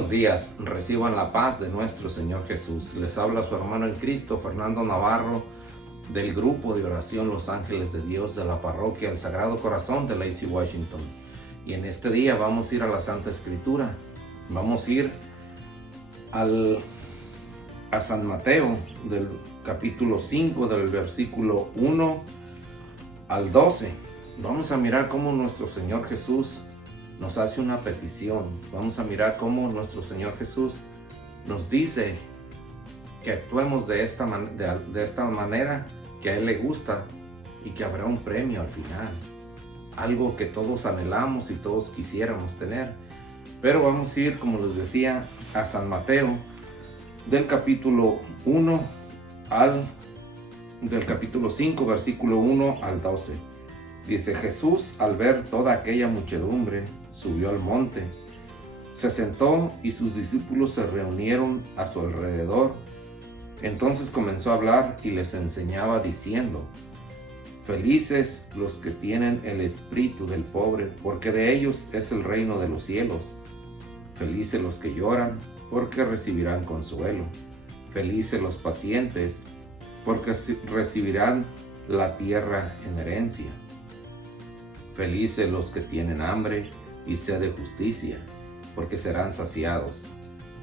Buenos días, reciban la paz de nuestro Señor Jesús. Les habla su hermano en Cristo, Fernando Navarro, del grupo de oración Los Ángeles de Dios de la parroquia El Sagrado Corazón de Lacey, Washington. Y en este día vamos a ir a la Santa Escritura. Vamos a ir a San Mateo, del capítulo 5, del versículo 1 al 12. Vamos a mirar cómo nuestro Señor Jesús nos hace una petición. Vamos a mirar cómo nuestro Señor Jesús nos dice que actuemos de esta manera que a Él le gusta y que habrá un premio al final. Algo que todos anhelamos y todos quisiéramos tener. Pero vamos a ir, como les decía, a San Mateo, del capítulo 5, versículo 1 al 12. Dice: Jesús, al ver toda aquella muchedumbre, subió al monte, se sentó y sus discípulos se reunieron a su alrededor. Entonces comenzó a hablar y les enseñaba diciendo: Felices los que tienen el espíritu del pobre, porque de ellos es el reino de los cielos. Felices los que lloran, porque recibirán consuelo. Felices los pacientes, porque recibirán la tierra en herencia. Felices los que tienen hambre y sed de justicia, porque serán saciados.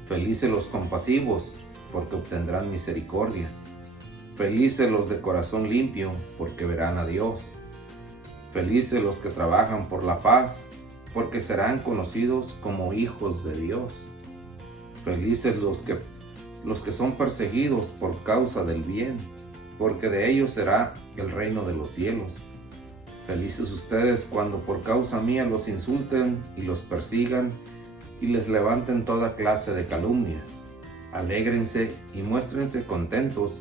Felices los compasivos, porque obtendrán misericordia. Felices los de corazón limpio, porque verán a Dios. Felices los que trabajan por la paz, porque serán conocidos como hijos de Dios. Felices los que son perseguidos por causa del bien, porque de ellos será el reino de los cielos. Felices ustedes cuando por causa mía los insulten y los persigan y les levanten toda clase de calumnias. Alégrense y muéstrense contentos,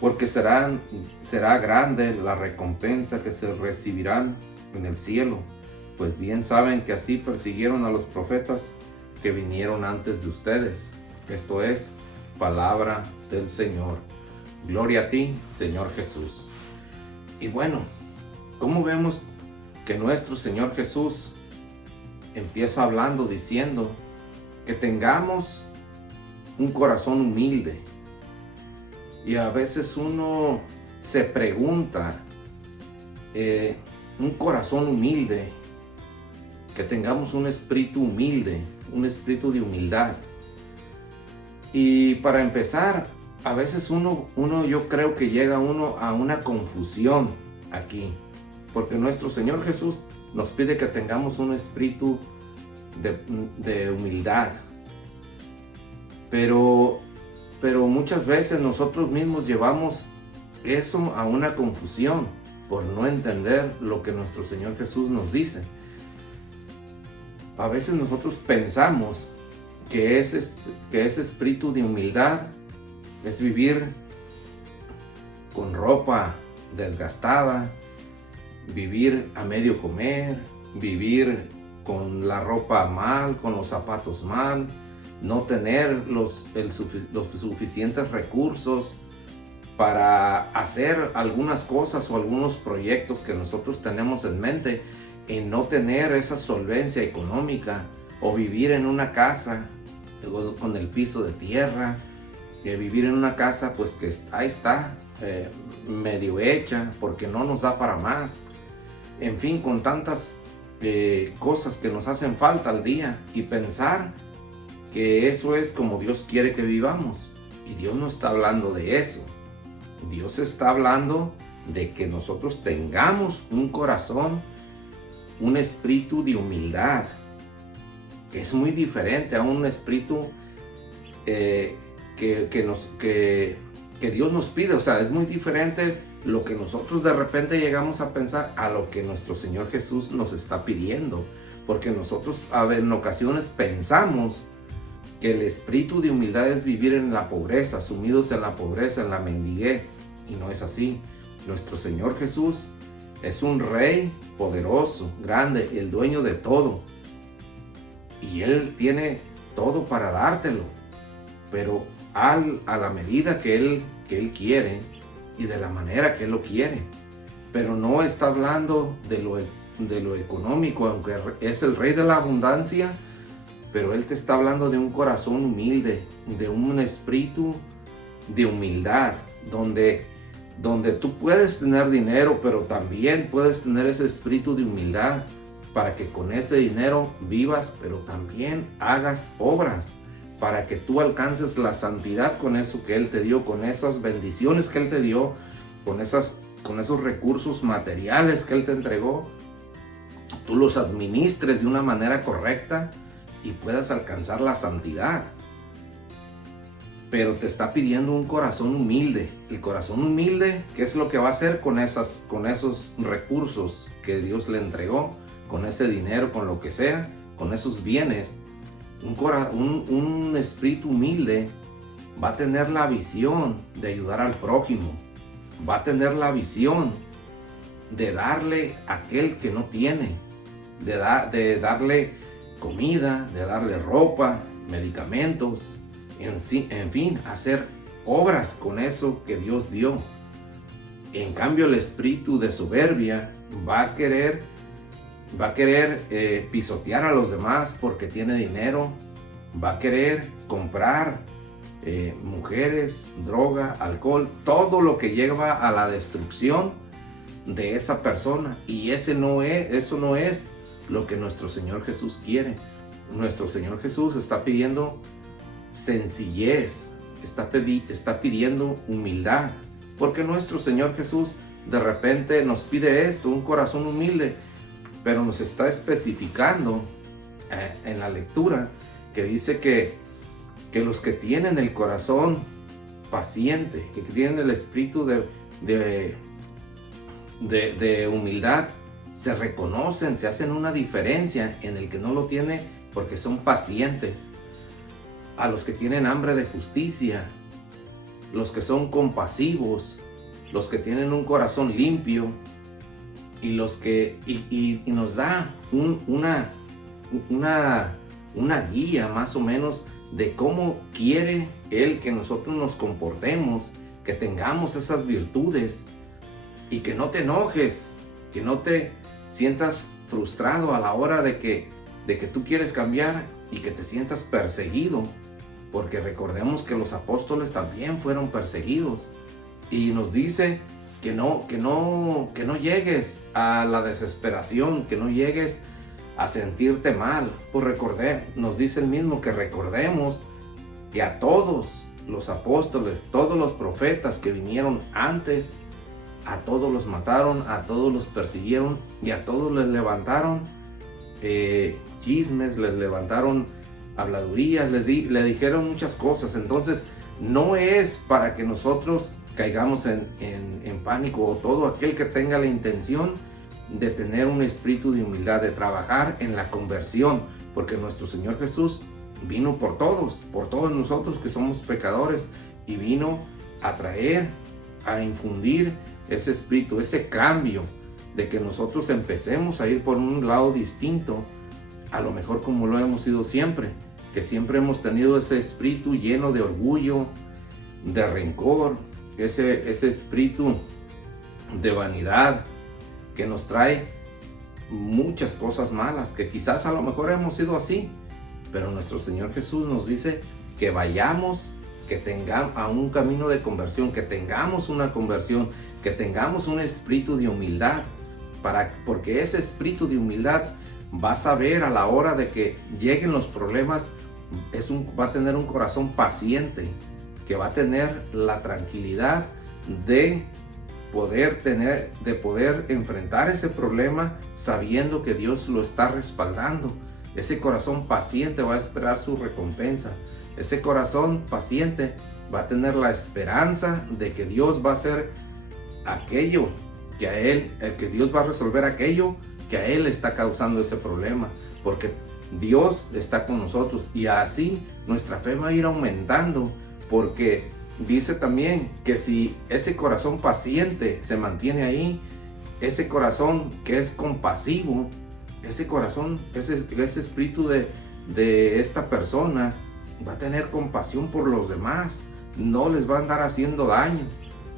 porque será grande la recompensa que se recibirán en el cielo, pues bien saben que así persiguieron a los profetas que vinieron antes de ustedes. Esto es palabra del Señor. Gloria a ti, Señor Jesús. Y bueno, ¿cómo vemos que nuestro Señor Jesús empieza hablando diciendo que tengamos un corazón humilde? Y a veces uno se pregunta, un corazón humilde, que tengamos un espíritu humilde, un espíritu de humildad. Y para empezar, a veces uno yo creo que llega uno a una confusión aquí, porque nuestro Señor Jesús nos pide que tengamos un espíritu de humildad. Pero muchas veces nosotros mismos llevamos eso a una confusión por no entender lo que nuestro Señor Jesús nos dice. A veces nosotros pensamos que ese espíritu de humildad es vivir con ropa desgastada, vivir a medio comer, vivir con la ropa mal, con los zapatos mal, no tener los suficientes recursos para hacer algunas cosas o algunos proyectos que nosotros tenemos en mente, en no tener esa solvencia económica, o vivir en una casa con el piso de tierra, vivir en una casa pues que ahí está medio hecha porque no nos da para más. En fin, con tantas cosas que nos hacen falta al día, y pensar que eso es como Dios quiere que vivamos. Y Dios no está hablando de eso. Dios está hablando de que nosotros tengamos un corazón, un espíritu de humildad, que es muy diferente a un espíritu que Dios nos pide. O sea, es muy diferente lo que nosotros de repente llegamos a pensar a lo que nuestro Señor Jesús nos está pidiendo, porque nosotros en ocasiones pensamos que el espíritu de humildad es vivir en la pobreza, sumidos en la pobreza, en la mendiguez, y no es así. Nuestro Señor Jesús es un Rey poderoso, grande, el dueño de todo, y Él tiene todo para dártelo, pero a la medida que Él quiere y de la manera que Él lo quiere. Pero no está hablando de lo económico, aunque es el Rey de la abundancia. pero Él te está hablando de un corazón humilde, de un espíritu de humildad, donde tú puedes tener dinero, pero también puedes tener ese espíritu de humildad para que con ese dinero vivas, pero también hagas obras, para que tú alcances la santidad con eso que Él te dio, con esas bendiciones que Él te dio, con esos recursos materiales que Él te entregó, tú los administres de una manera correcta y puedas alcanzar la santidad. Pero te está pidiendo un corazón humilde. El corazón humilde, ¿qué es lo que va a hacer con esos recursos que Dios le entregó? Con ese dinero, con lo que sea, con esos bienes. Un espíritu humilde va a tener la visión de ayudar al prójimo. Va a tener la visión de darle a aquel que no tiene. De darle comida, de darle ropa, medicamentos. En fin, hacer obras con eso que Dios dio. En cambio, el espíritu de soberbia va a querer pisotear a los demás porque tiene dinero, va a querer comprar mujeres, droga, alcohol, todo lo que lleva a la destrucción de esa persona. Y eso no es lo que nuestro Señor Jesús quiere. Nuestro Señor Jesús está pidiendo sencillez, está pidiendo humildad, porque nuestro Señor Jesús de repente nos pide esto, un corazón humilde, pero nos está especificando en la lectura que dice que los que tienen el corazón paciente, que tienen el espíritu de humildad, se reconocen, se hacen una diferencia en el que no lo tiene porque son pacientes. A los que tienen hambre de justicia, los que son compasivos, los que tienen un corazón limpio, y nos da una guía más o menos de cómo quiere Él que nosotros nos comportemos, que tengamos esas virtudes y que no te enojes, que no te sientas frustrado a la hora de que tú quieres cambiar y que te sientas perseguido, porque recordemos que los apóstoles también fueron perseguidos, y nos dice que no llegues a la desesperación, que no llegues a sentirte mal. Pues nos dice el mismo que recordemos que a todos los apóstoles, todos los profetas que vinieron antes, a todos los mataron, a todos los persiguieron y a todos les levantaron chismes, les levantaron habladurías, le dijeron muchas cosas. Entonces no es para que nosotros caigamos en pánico, o todo aquel que tenga la intención de tener un espíritu de humildad, de trabajar en la conversión, porque nuestro Señor Jesús vino por todos nosotros que somos pecadores, y vino a traer, a infundir ese espíritu, ese cambio, de que nosotros empecemos a ir por un lado distinto, a lo mejor como lo hemos sido siempre, que siempre hemos tenido ese espíritu lleno de orgullo, de rencor, ese espíritu de vanidad que nos trae muchas cosas malas, que quizás a lo mejor hemos sido así, pero nuestro Señor Jesús nos dice que vayamos, que tengamos a un camino de conversión, que tengamos una conversión, que tengamos un espíritu de humildad, porque ese espíritu de humildad va a saber a la hora de que lleguen los problemas, va a tener un corazón paciente, que va a tener la tranquilidad de poder enfrentar ese problema sabiendo que Dios lo está respaldando. Ese corazón paciente va a esperar su recompensa. Ese corazón paciente va a tener la esperanza de que Dios va a hacer aquello que Dios va a resolver aquello que a él está causando ese problema, porque Dios está con nosotros, y así nuestra fe va a ir aumentando, porque dice también que si ese corazón paciente se mantiene ahí, ese corazón que es compasivo, ese corazón, ese espíritu de esta persona va a tener compasión por los demás, no les va a andar haciendo daño,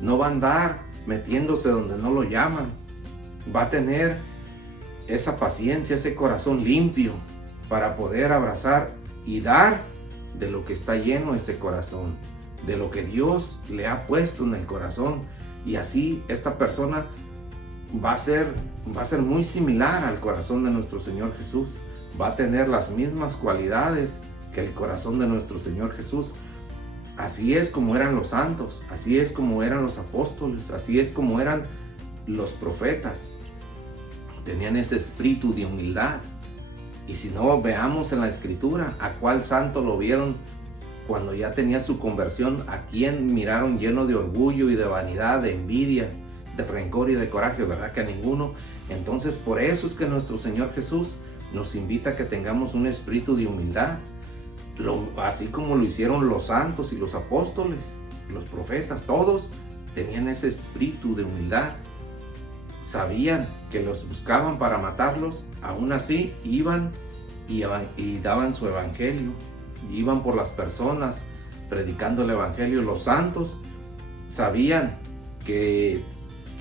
no va a andar metiéndose donde no lo llaman, va a tener esa paciencia, ese corazón limpio para poder abrazar y dar de lo que está lleno ese corazón, de lo que Dios le ha puesto en el corazón. Y así esta persona va a ser muy similar al corazón de nuestro Señor Jesús. Va a tener las mismas cualidades que el corazón de nuestro Señor Jesús. Así es como eran los santos, así es como eran los apóstoles, así es como eran los profetas. Tenían ese espíritu de humildad. Y si no, veamos en la Escritura a cuál santo lo vieron cuando ya tenía su conversión, a quién miraron lleno de orgullo y de vanidad, de envidia, de rencor y de coraje, ¿verdad? Que a ninguno. Entonces, por eso es que nuestro Señor Jesús nos invita a que tengamos un espíritu de humildad, así como lo hicieron los santos y los apóstoles, los profetas, todos tenían ese espíritu de humildad. Sabían que los buscaban para matarlos, aún así iban y daban su evangelio, iban por las personas predicando el evangelio. Los santos sabían que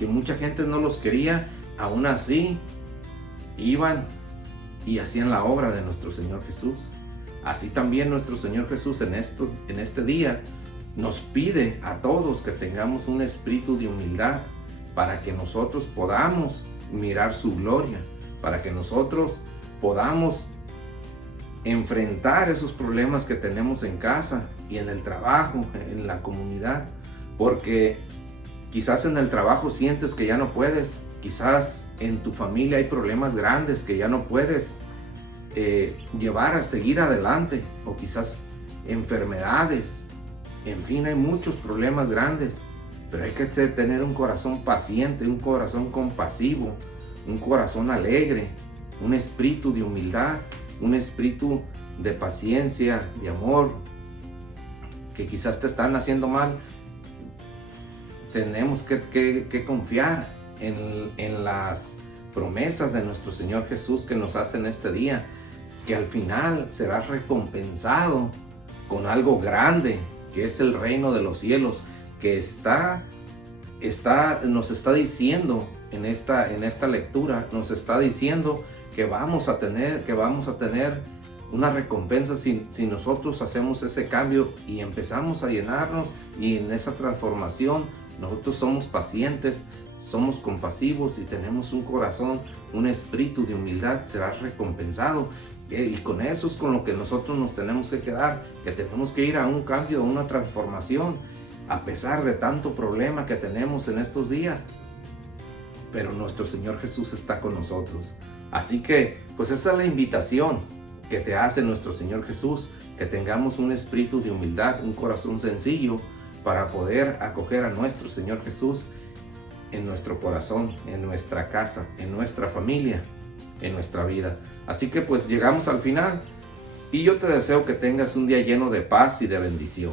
mucha gente no los quería, aún así iban y hacían la obra de nuestro Señor Jesús. Así también nuestro Señor Jesús en este día nos pide a todos que tengamos un espíritu de humildad, para que nosotros podamos mirar su gloria, para que nosotros podamos enfrentar esos problemas que tenemos en casa y en el trabajo, en la comunidad. Porque quizás en el trabajo sientes que ya no puedes, quizás en tu familia hay problemas grandes que ya no puedes llevar a seguir adelante, o quizás enfermedades, en fin, hay muchos problemas grandes. Pero hay que tener un corazón paciente, un corazón compasivo, un corazón alegre, un espíritu de humildad, un espíritu de paciencia, de amor, que quizás te están haciendo mal. Tenemos que confiar en las promesas de nuestro Señor Jesús que nos hace en este día, que al final serás recompensado con algo grande, que es el reino de los cielos, que nos está diciendo en esta lectura, nos está diciendo que vamos a tener una recompensa si nosotros hacemos ese cambio y empezamos a llenarnos, y en esa transformación nosotros somos pacientes, somos compasivos y tenemos un corazón, un espíritu de humildad, será recompensado. Y con eso es con lo que nosotros nos tenemos que quedar, que tenemos que ir a un cambio, a una transformación, a pesar de tanto problema que tenemos en estos días. Pero nuestro Señor Jesús está con nosotros. Así que, pues esa es la invitación que te hace nuestro Señor Jesús, que tengamos un espíritu de humildad, un corazón sencillo, para poder acoger a nuestro Señor Jesús en nuestro corazón, en nuestra casa, en nuestra familia, en nuestra vida. Así que pues llegamos al final, y yo te deseo que tengas un día lleno de paz y de bendición.